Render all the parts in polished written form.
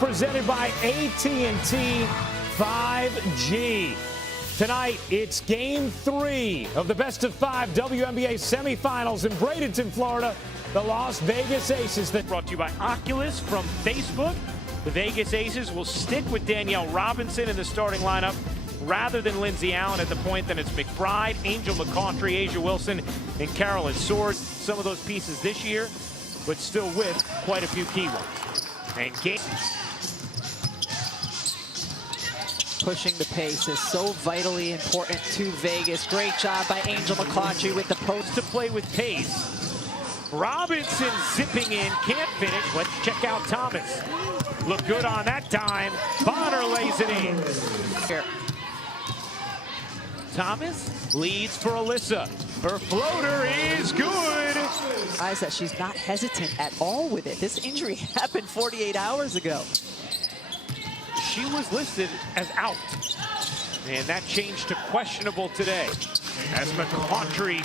presented by AT&T 5G. Tonight, it's Game 3 of the best-of-5 WNBA semifinals in Bradenton, Florida. The Las Vegas Aces. Brought to you by Oculus from Facebook. The Vegas Aces will stick with Danielle Robinson in the starting lineup rather than Lindsey Allen at the point. Then it's McBride, Angel McCoughtry, Asia Wilson, and Carolyn Sword. Some of those pieces this year, but still with quite a few key ones. And pushing the pace is so vitally important to Vegas. Great job by Angel McCoughtry with the post. To play with pace. Robinson zipping in, can't finish. Let's check out Thomas. Look good on that time. Bonner lays it in. Here. Thomas leads for Alyssa. Her floater is good. Guys, that she's not hesitant at all with it. This injury happened 48 hours ago. She was listed as out, and that changed to questionable today as McCoughtry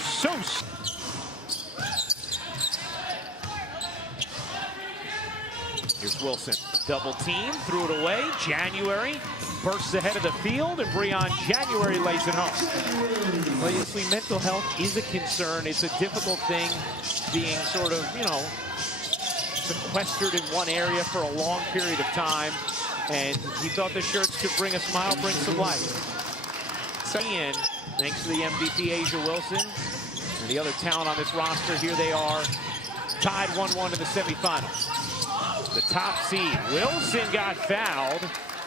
Here's Wilson, double team, threw it away. January bursts ahead of the field, and Breon January lays it home. Obviously, mental health is a concern. It's a difficult thing being sort of, sequestered in one area for a long period of time. And he thought the shirts could bring a smile, bring some life. So in, thanks to the MVP Asia Wilson and the other talent on this roster, here they are, tied 1-1 in the semifinals. The top seed, Wilson got fouled.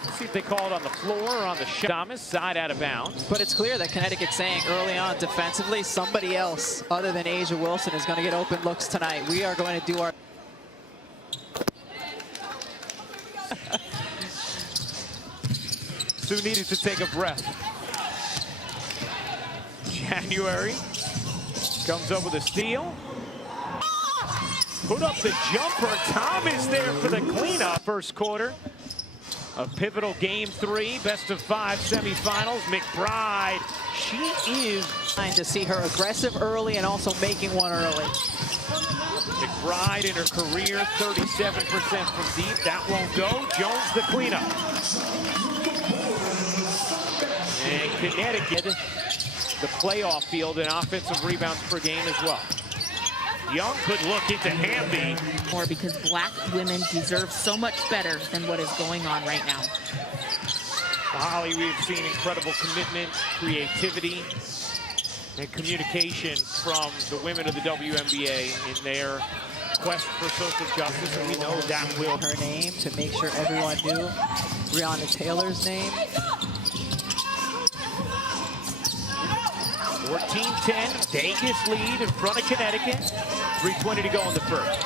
Let's see if they call it on the floor or on the shot. Thomas, side out of bounds. But it's clear that Connecticut's saying early on defensively, somebody else other than Asia Wilson is going to get open looks tonight. We are going to do our... Sue needed to take a breath. January comes up with a steal. Put up the jumper. Thomas there for the cleanup. First quarter of pivotal Game 3, best-of-5 semifinals. McBride, she is trying to see her aggressive early and also making one early. McBride in her career, 37% from deep. That won't go. Jones the cleanup. And Connecticut, the playoff field in offensive rebounds per game as well. Young could look into Hamby. More because black women deserve so much better than what is going on right now. Holly, we've seen incredible commitment, creativity, and communication from the women of the WNBA in their quest for social justice, and we know that will. Her name to make sure everyone knew Breonna Taylor's name. 14-10, Vegas lead in front of Connecticut. 3:20 to go in the first.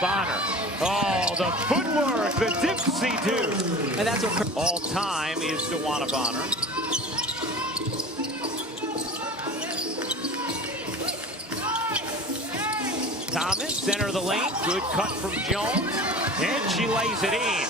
Bonner. Oh, the footwork, the dipsy-do. And that's what all time is DeWanna Bonner. Thomas, center of the lane. Good cut from Jones. And she lays it in.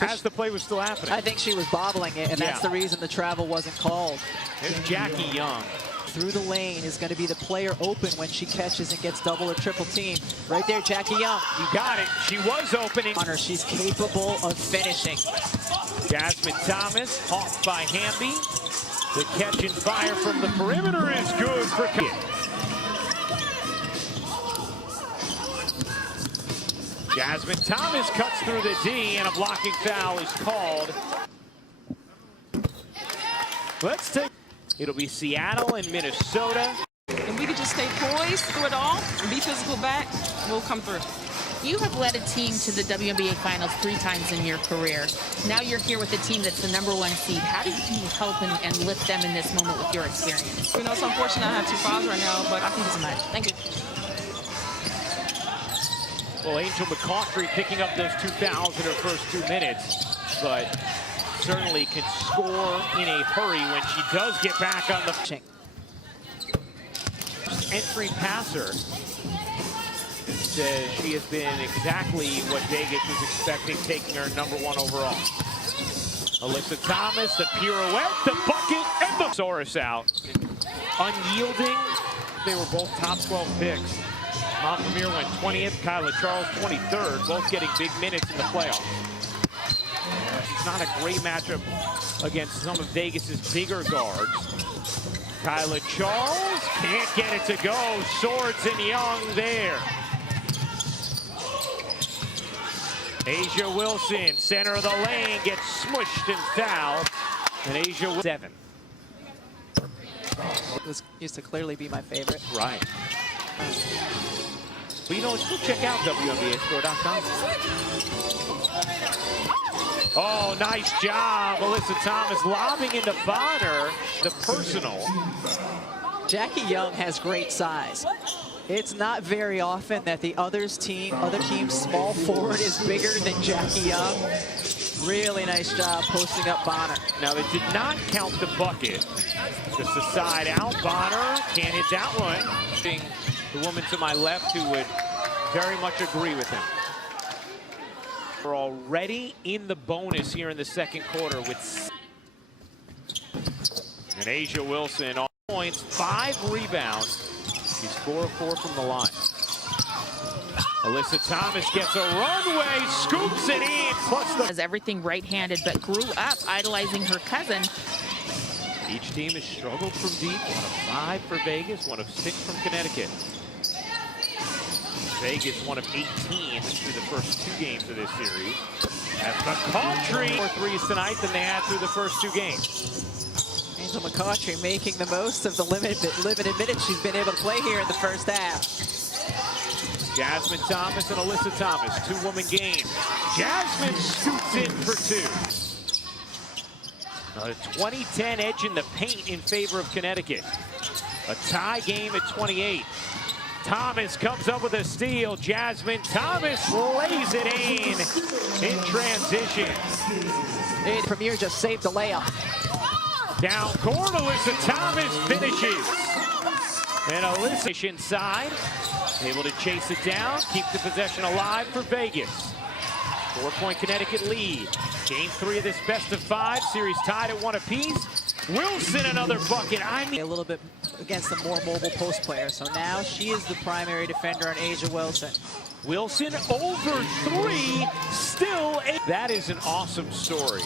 As the play was still happening. I think she was bobbling it, and that's the reason the travel wasn't called. There's Jackie Young. Through the lane is going to be the player open when she catches and gets double or triple team. Right there, Jackie Young. You got it. She was opening. She's capable of finishing. Jasmine Thomas, hawked by Hamby. The catch and fire from the perimeter is good for Kid. Jasmine Thomas cuts through the D, and a blocking foul is called. Let's take. It'll be Seattle and Minnesota. And we could just stay poised through it all and be physical back, we'll come through. You have led a team to the WNBA Finals 3 times in your career. Now you're here with a team that's the #1 seed. How do you help and lift them in this moment with your experience? You know, it's unfortunate I have 2 fouls right now, but I think it's a match. Thank you. Well, Angel McCoughtry picking up those 2 fouls in her first 2 minutes, but certainly can score in a hurry when she does get back on the entry passer. Says she has been exactly what Vegas was expecting, taking her #1 overall. Alyssa Thomas, the pirouette, the bucket, and the Soros out. Unyielding. They were both top 12 picks. Montpelier went 20th, Kyla Charles 23rd, both getting big minutes in the playoffs. It's not a great matchup against some of Vegas's bigger guards. Kyla Charles can't get it to go. Swords and Young there. Asia Wilson, center of the lane, gets smushed and fouled. And Asia Wilson, 7. This used to clearly be my favorite. Right. But you know, still check out WNBAscore.com. Oh, nice job. Melissa Thomas lobbing into Bonner. The personal. Jackie Young has great size. It's not very often that the other team's small forward is bigger than Jackie Young. Really nice job posting up Bonner. Now, they did not count the bucket. Just a side out. Bonner can't hit that one. The woman to my left who would very much agree with him. We're already in the bonus here in the second quarter with. And Asia Wilson on points, 5 rebounds. She's 4 of 4 from the line. Alyssa Thomas gets a runway, scoops it in. Plus Has everything right-handed, but grew up idolizing her cousin. Each team has struggled from deep. 1 of 5 for Vegas, 1 of 6 from Connecticut. Vegas 1 of 18 through the first 2 games of this series. That's McCautry. More threes tonight than they had through the first 2 games. Angel McCautry making the most of the limited minutes she's been able to play here in the first half. Jasmine Thomas and Alyssa Thomas, 2-woman game. Jasmine scoots in for 2. A 20-10 edge in the paint in favor of Connecticut. A tie game at 28. Thomas comes up with a steal. Jasmine Thomas lays it in transition. And Premier just saved the layup. Down court, Alyssa Thomas finishes. And Alyssa inside, able to chase it down, keep the possession alive for Vegas. 4-point Connecticut lead. Game 3 of this best-of-5 series tied at 1 apiece. Wilson another bucket. A little bit against the more mobile post player. So now she is the primary defender on Asia Wilson. Wilson over 3, still 8. That is an awesome story.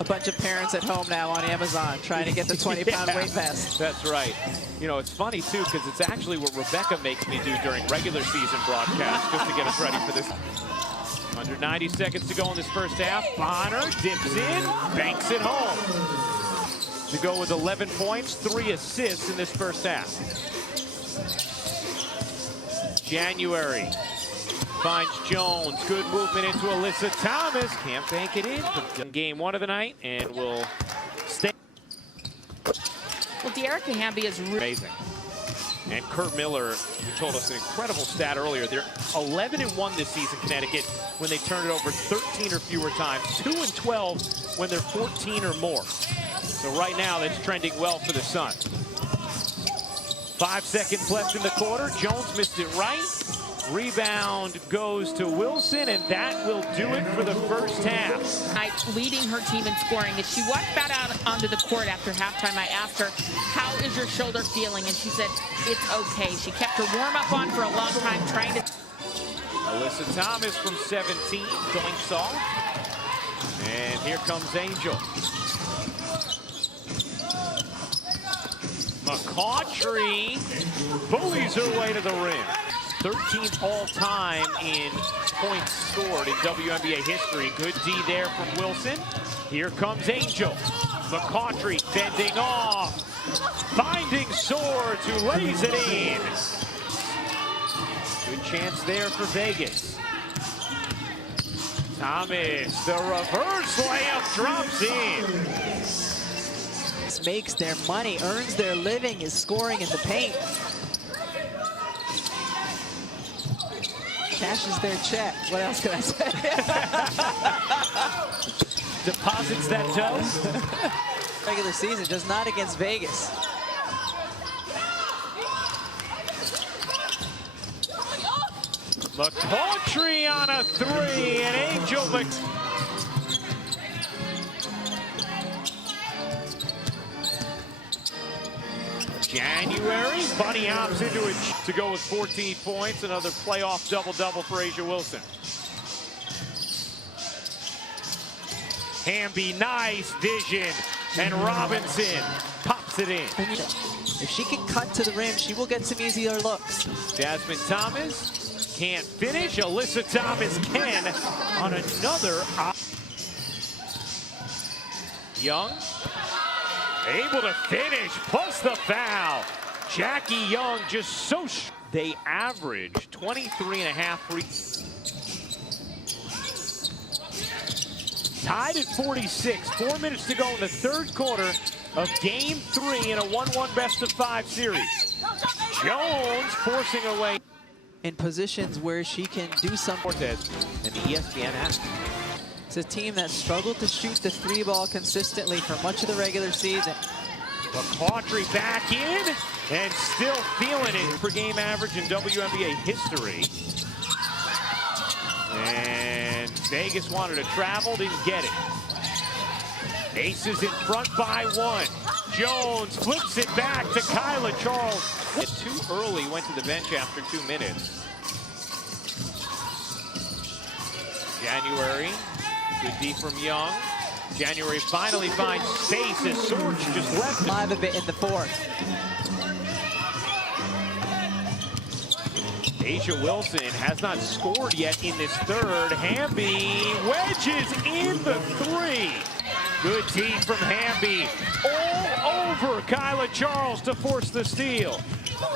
A bunch of parents at home now on Amazon trying to get the 20-pound weight vest. That's right. You know, it's funny, too, because it's actually what Rebecca makes me do during regular season broadcasts just to get us ready for this. Under 90 seconds to go in this first half. Bonner dips in, banks it home. To go with 11 points, 3 assists in this first half. January finds Jones. Good movement into Alyssa Thomas. Can't bank it in. Game 1 of the night, and will stay. Well, De'Erica Hamby is Amazing. And Kurt Miller, who told us an incredible stat earlier, they're 11-1 this season, Connecticut, when they turn it over 13 or fewer times, 2-12 when they're 14 or more. So right now, that's trending well for the Sun. 5 seconds left in the quarter. Jones missed it right. Rebound goes to Wilson, and that will do it for the first half. Leading her team in scoring. As she walked back out onto the court after halftime, I asked her, how is your shoulder feeling? And she said, it's okay. She kept her warm-up on for a long time, trying to... Alyssa Thomas from 17, doinks off. And here comes Angel. McCautry bullies her way to the rim. 13th all-time in points scored in WNBA history. Good D there from Wilson. Here comes Angel. McCautry bending off. Finding Swords, who lays it in. Good chance there for Vegas. Thomas, the reverse layup drops in. Makes their money, earns their living, is scoring in the paint. Cashes their check. What else can I say? Deposits that dough. Regular season, just not against Vegas. McCautry on a 3, and Angel January, bunny hops into it to go with 14 points. Another playoff double-double for A'ja Wilson. Hamby, nice vision, and Robinson pops it in. If she can cut to the rim, she will get some easier looks. Jasmine Thomas can't finish. Alyssa Thomas can on another. Young, able to finish, plus the foul. Jackie Young just so. They average 23.5 free. Tied at 46, 4 minutes to go in the third quarter of Game 3 in a 1-1 best-of-5 series. Jones forcing away. In positions where she can do some. Cortez and the ESPN app. It's a team that struggled to shoot the three ball consistently for much of the regular season. McCautry back in and still feeling it per game average in WNBA history. And Vegas wanted to travel, didn't get it. Aces in front by 1. Jones flips it back to Kyla Charles. Too early, went to the bench after 2 minutes. January, good D from Young. January finally finds space as Sorge just left. Live a bit in the fourth. A'ja Wilson has not scored yet in this third. Hamby wedges in the 3. Good D from Hamby. All over Kyla Charles to force the steal.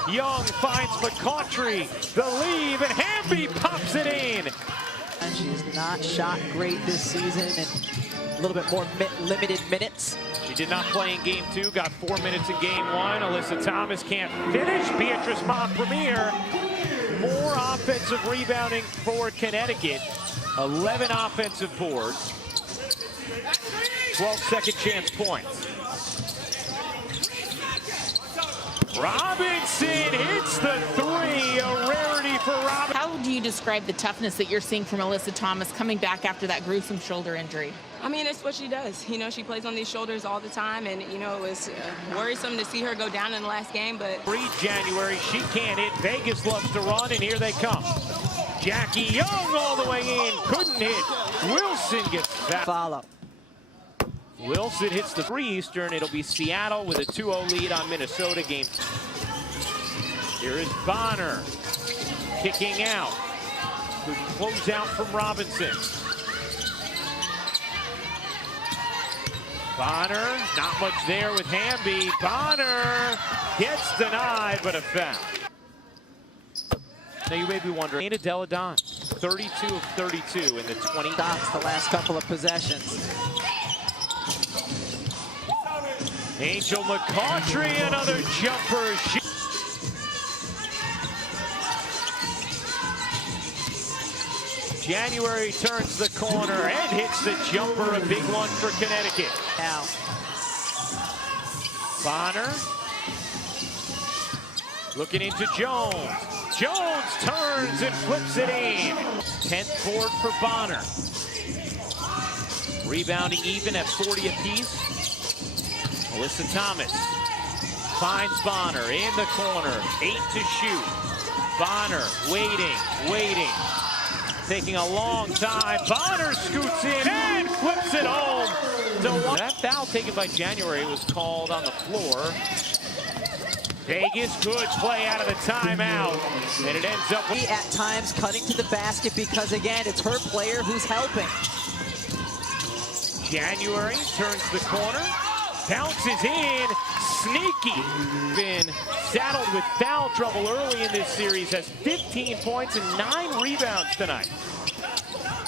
Young finds McCautry, the lead, and Hamby pops it in. And she's not shot great this season, and a little bit more limited minutes. She did not play in Game 2, got 4 minutes in Game 1. Alyssa Thomas can't finish. Beatrice Montpremier. More offensive rebounding for Connecticut. 11 offensive boards. 12 second chance points. Robinson hits the 3, a rarity for Robinson. How do you describe the toughness that you're seeing from Alyssa Thomas coming back after that gruesome shoulder injury? I mean, it's what she does. You know, she plays on these shoulders all the time, and, you know, it was worrisome to see her go down in the last game, but... January, she can't hit. Vegas loves to run, and here they come. Jackie Young all the way in, couldn't hit. Wilson gets that. Follow. Wilson hits the 3 Eastern. It'll be Seattle with a 2-0 lead on Minnesota game. Here is Bonner kicking out. Good close out from Robinson. Bonner, not much there with Hamby. Bonner gets denied, but a foul. Now you may be wondering, Ana Deladon, 32 of 32 in the 20. Stops the last couple of possessions. Angel McCautry, another jumper. January turns the corner and hits the jumper, a big one for Connecticut. Now, Bonner looking into Jones. Jones turns and flips it in. 10th board for Bonner. Rebounding even at 40 apiece. Alyssa Thomas finds Bonner in the corner. 8 to shoot. Bonner waiting. Taking a long time. Bonner scoots in and flips it home. That foul taken by January was called on the floor. Vegas, good play out of the timeout. And it ends up with... At times cutting to the basket because, again, it's her player who's helping. January turns the corner. Bounces in. Sneaky. Been saddled with foul trouble early in this series. Has 15 points and 9 rebounds tonight.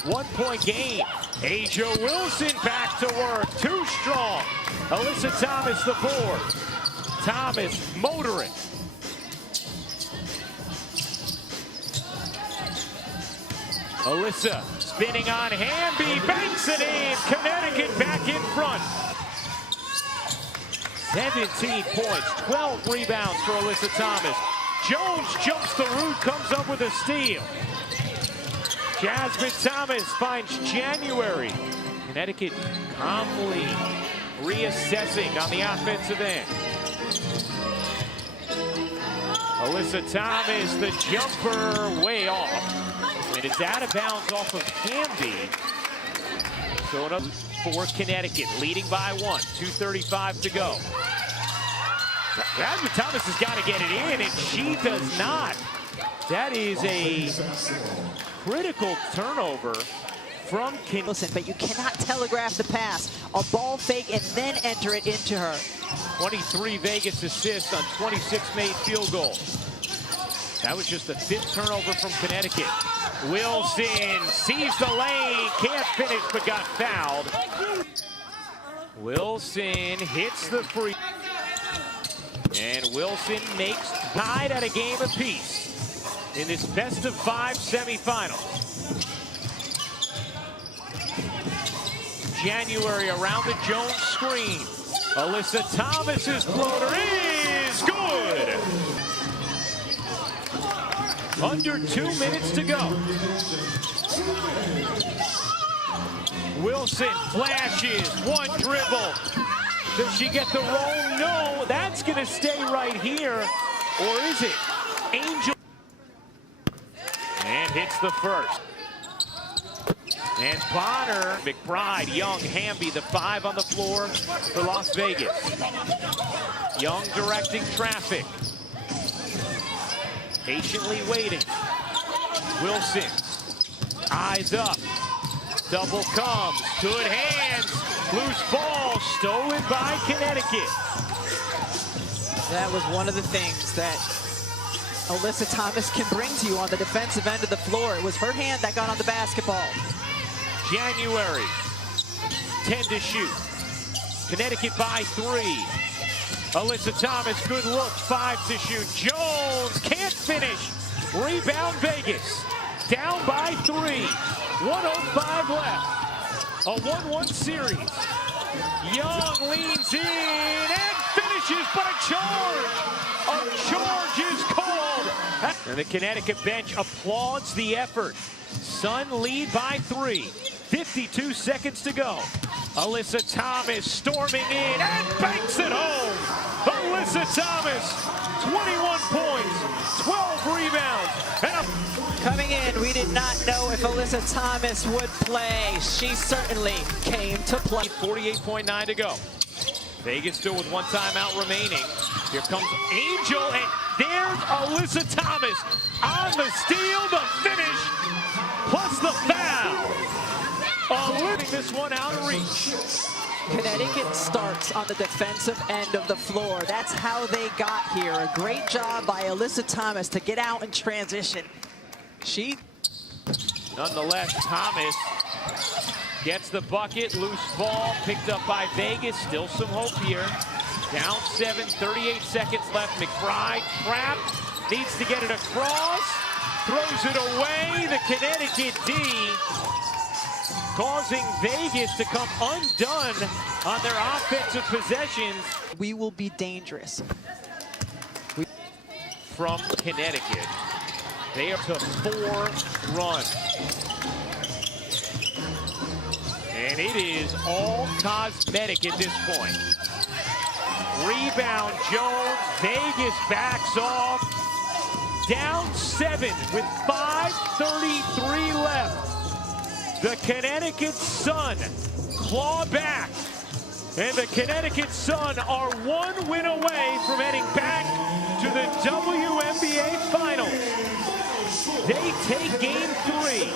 1-point game. A'ja Wilson back to work. Too strong. Alyssa Thomas the board. Thomas motoring. Alyssa spinning on Hamby. Banks it in. Connecticut back in front. 17 points, 12 rebounds for Alyssa Thomas. Jones jumps the root, comes up with a steal. Jasmine Thomas finds January. Connecticut calmly reassessing on the offensive end. Alyssa Thomas, the jumper, way off. And it's out of bounds off of Hamby. So it up for Connecticut, leading by 1, 2:35 to go. Jasmine Thomas has got to get it in, and she does not. That is a critical turnover from Listen, but you cannot telegraph the pass. A ball fake and then enter it into her. 23 Vegas assists on 26 made field goals. That was just the 5th turnover from Connecticut. Wilson sees the lane, can't finish but got fouled. Wilson hits the free. And Wilson makes tied at a game apiece in this best-of-5 semifinal. January around the Jones screen. Alyssa Thomas's floater is good. Under 2 minutes to go. Wilson flashes, one dribble. Does she get the roll? No, that's going to stay right here. Or is it? Angel. And hits the first. And Bonner, McBride, Young, Hamby, the 5 on the floor for Las Vegas. Young directing traffic. Patiently waiting. Wilson, eyes up. Double comes, good hands. Loose ball, stolen by Connecticut. That was one of the things that Alyssa Thomas can bring to you on the defensive end of the floor. It was her hand that got on the basketball. January, 10 to shoot. Connecticut by 3. Alyssa Thomas, good look, 5 to shoot. Jones can't finish. Rebound Vegas, down by 3. 1:05 left. A 1-1 series. Young leans in and finishes, but a charge. A charge is called. And the Connecticut bench applauds the effort. Sun lead by 3. 52 seconds to go. Alyssa Thomas storming in and banks it home. Alyssa Thomas, 21 points, 12 rebounds, and Coming in, we did not know if Alyssa Thomas would play. She certainly came to play. 48.9 to go. Vegas still with 1 timeout remaining. Here comes Angel, and there's Alyssa Thomas on the steal, the finish, plus the foul. Leaving this one out of reach. Connecticut starts on the defensive end of the floor. That's how they got here. A great job by Alyssa Thomas to get out and transition. Nonetheless, Thomas gets the bucket. Loose ball picked up by Vegas. Still some hope here. Down 7, 38 seconds left. McBride trapped. Needs to get it across. Throws it away. The Connecticut D causing Vegas to come undone on their offensive possessions. We will be dangerous. From Connecticut, they are to 4 runs. And it is all cosmetic at this point. Rebound Jones, Vegas backs off. Down 7 with 5:33 left. The Connecticut Sun claw back, and the Connecticut Sun are 1 win away from heading back to the WNBA Finals. They take game 3,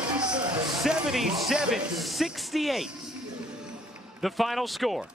77-68. The final score.